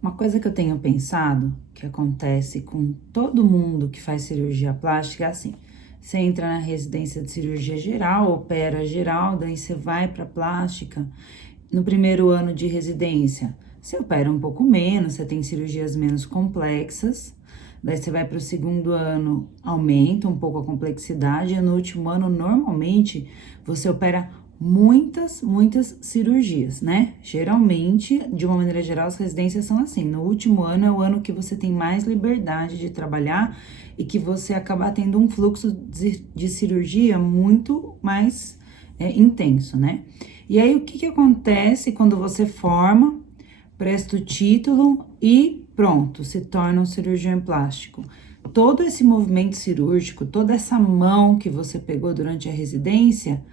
Uma coisa que eu tenho pensado, que acontece com todo mundo que faz cirurgia plástica, é assim: você entra na residência de cirurgia geral, opera geral, daí você vai para plástica. No primeiro ano de residência, você opera um pouco menos, você tem cirurgias menos complexas. Daí você vai para o segundo ano, aumenta um pouco a complexidade, e no último ano, normalmente, você opera muitas cirurgias, né? Geralmente, de uma maneira geral, as residências são assim. No último ano é o ano que você tem mais liberdade de trabalhar e que você acaba tendo um fluxo de cirurgia muito mais intenso, né? E aí, o que acontece quando você forma, presta o título e pronto, se torna um cirurgião plástico? Todo esse movimento cirúrgico, toda essa mão que você pegou durante a residência,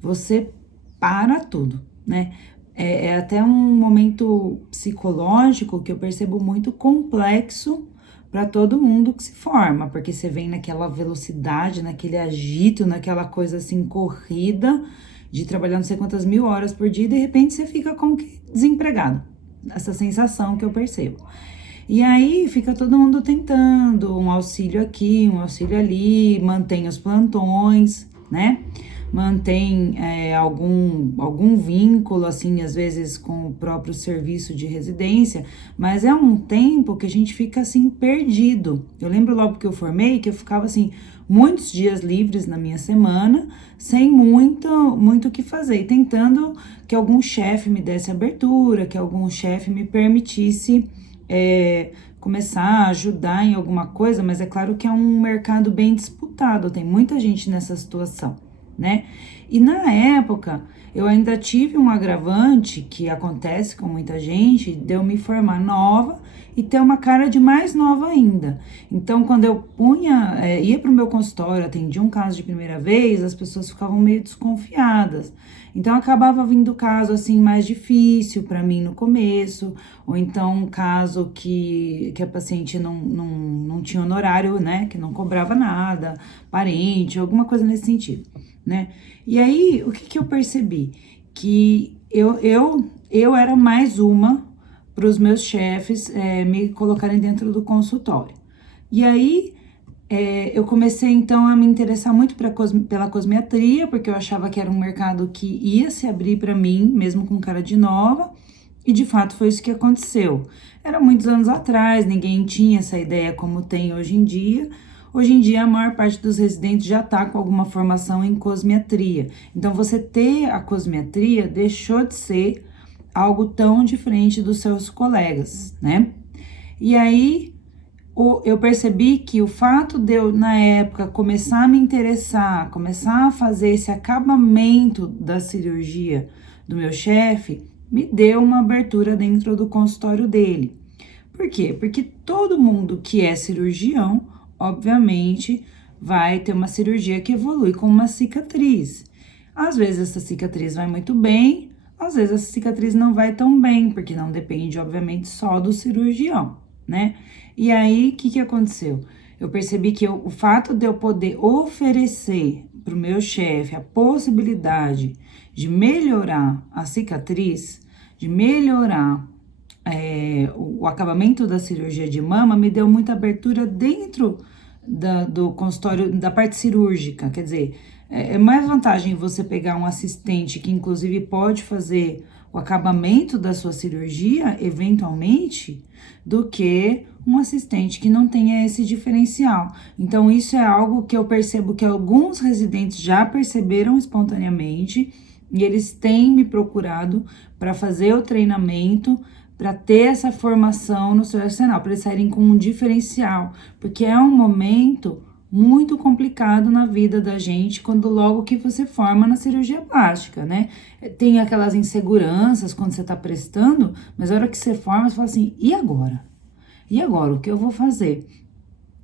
você para tudo, né? É até um momento psicológico que eu percebo muito complexo para todo mundo que se forma, porque você vem naquela velocidade, naquele agito, naquela coisa assim corrida, de trabalhar não sei quantas mil horas por dia, e de repente você fica como que desempregado. Essa sensação que eu percebo. E aí fica todo mundo tentando um auxílio aqui, um auxílio ali, mantém os plantões, né? Mantém algum vínculo, assim, às vezes com o próprio serviço de residência, mas é um tempo que a gente fica, assim, perdido. Eu lembro logo que eu formei, que eu ficava, assim, muitos dias livres na minha semana, sem muito o que fazer, tentando que algum chefe me desse abertura, que algum chefe me permitisse começar a ajudar em alguma coisa, mas é claro que é um mercado bem disputado, tem muita gente nessa situação, né? E na época, eu ainda tive um agravante que acontece com muita gente, de eu me formar nova e ter uma cara de mais nova ainda. Então, quando eu ia para o meu consultório, atendia um caso de primeira vez, as pessoas ficavam meio desconfiadas. Então, acabava vindo caso assim mais difícil para mim no começo, ou então um caso que a paciente não tinha honorário, né, que não cobrava nada, parente, alguma coisa nesse sentido, né? E aí, o que eu percebi? Que eu era mais uma para os meus chefes me colocarem dentro do consultório. E aí, eu comecei então a me interessar muito pela cosmetria, porque eu achava que era um mercado que ia se abrir para mim, mesmo com cara de nova, e de fato foi isso que aconteceu. Era muitos anos atrás, ninguém tinha essa ideia como tem hoje em dia. Hoje em dia, a maior parte dos residentes já está com alguma formação em cosmetria. Então, você ter a cosmetria deixou de ser algo tão diferente dos seus colegas, né? E aí, eu percebi que o fato de eu, na época, começar a me interessar, começar a fazer esse acabamento da cirurgia do meu chefe, me deu uma abertura dentro do consultório dele. Por quê? Porque todo mundo que é cirurgião, obviamente, vai ter uma cirurgia que evolui com uma cicatriz. Às vezes essa cicatriz vai muito bem, às vezes essa cicatriz não vai tão bem, porque não depende, obviamente, só do cirurgião, né? E aí, o que aconteceu? Eu percebi que o fato de eu poder oferecer para o meu chefe a possibilidade de melhorar a cicatriz, de melhorar o acabamento da cirurgia de mama, me deu muita abertura dentro do consultório, da parte cirúrgica. Quer dizer, é mais vantagem você pegar um assistente que inclusive pode fazer o acabamento da sua cirurgia, eventualmente, do que um assistente que não tenha esse diferencial. Então, isso é algo que eu percebo que alguns residentes já perceberam espontaneamente e eles têm me procurado para fazer o treinamento, para ter essa formação no seu arsenal, para eles saírem com um diferencial, porque é um momento muito complicado na vida da gente quando logo que você forma na cirurgia plástica, né? Tem aquelas inseguranças quando você tá prestando, mas a hora que você forma, você fala assim, e agora? E agora, o que eu vou fazer?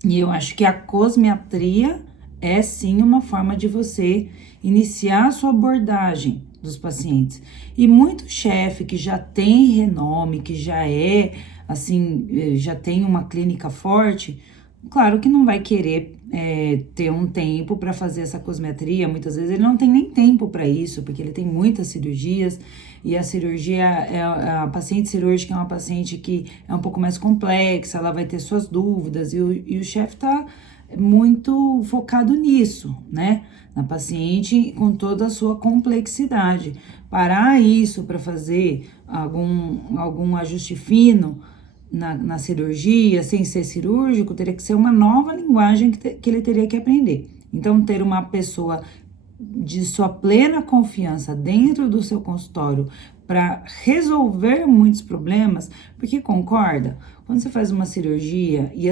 E eu acho que a cosmetria é sim uma forma de você iniciar a sua abordagem dos pacientes. E muito chefe que já tem renome, que já já tem uma clínica forte, claro que não vai querer ter um tempo para fazer essa cosmetria. Muitas vezes ele não tem nem tempo para isso, porque ele tem muitas cirurgias, e a cirurgia, a paciente cirúrgica é uma paciente que é um pouco mais complexa, ela vai ter suas dúvidas, e o chefe tá muito focado nisso, né? Na paciente com toda a sua complexidade. Parar isso para fazer algum ajuste fino na cirurgia, sem ser cirúrgico, teria que ser uma nova linguagem que ele teria que aprender. Então, ter uma pessoa de sua plena confiança dentro do seu consultório para resolver muitos problemas, porque concorda? Quando você faz uma cirurgia e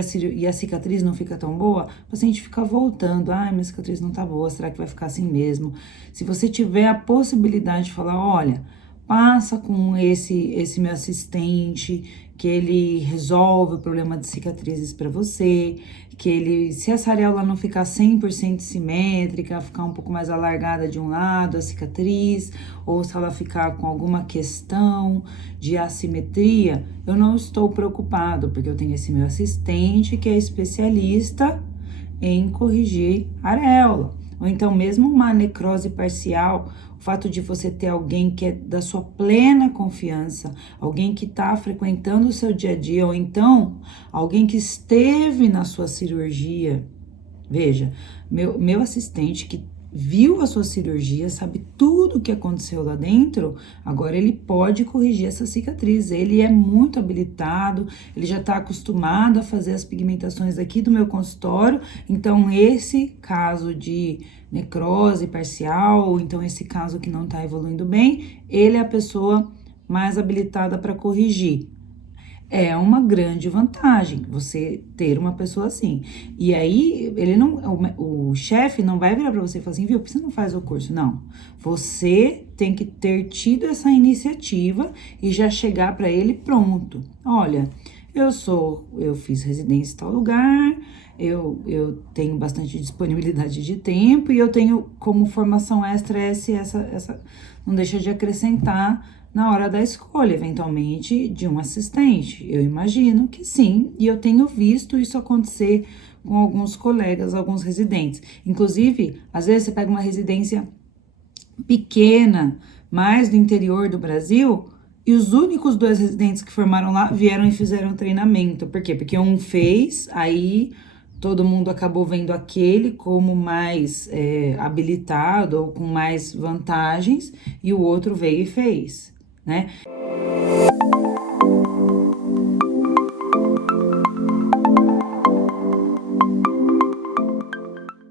a cicatriz não fica tão boa, o paciente fica voltando. Ah, minha cicatriz não tá boa, será que vai ficar assim mesmo? Se você tiver a possibilidade de falar, olha, passa com esse meu assistente, que ele resolve o problema de cicatrizes para você, que ele, se essa areola não ficar 100% simétrica, ficar um pouco mais alargada de um lado, a cicatriz, ou se ela ficar com alguma questão de assimetria, eu não estou preocupado, porque eu tenho esse meu assistente que é especialista em corrigir areola. Ou então mesmo uma necrose parcial, o fato de você ter alguém que é da sua plena confiança, alguém que está frequentando o seu dia a dia, ou então alguém que esteve na sua cirurgia. Veja, meu assistente que viu a sua cirurgia, sabe tudo o que aconteceu lá dentro, agora ele pode corrigir essa cicatriz. Ele é muito habilitado, ele já está acostumado a fazer as pigmentações aqui do meu consultório, então esse caso de necrose parcial, ou então esse caso que não está evoluindo bem, ele é a pessoa mais habilitada para corrigir. É uma grande vantagem você ter uma pessoa assim. E aí, ele não, o chefe não vai virar para você e falar assim, viu, por que você não faz o curso? Não. Você tem que ter tido essa iniciativa e já chegar para ele pronto. Olha, eu fiz residência em tal lugar, eu tenho bastante disponibilidade de tempo e eu tenho como formação extra essa não deixa de acrescentar na hora da escolha, eventualmente, de um assistente. Eu imagino que sim, e eu tenho visto isso acontecer com alguns colegas, alguns residentes. Inclusive, às vezes você pega uma residência pequena, mais do interior do Brasil, e os únicos 2 residentes que formaram lá vieram e fizeram treinamento. Por quê? Porque um fez, aí todo mundo acabou vendo aquele como mais habilitado ou com mais vantagens, e o outro veio e fez, né?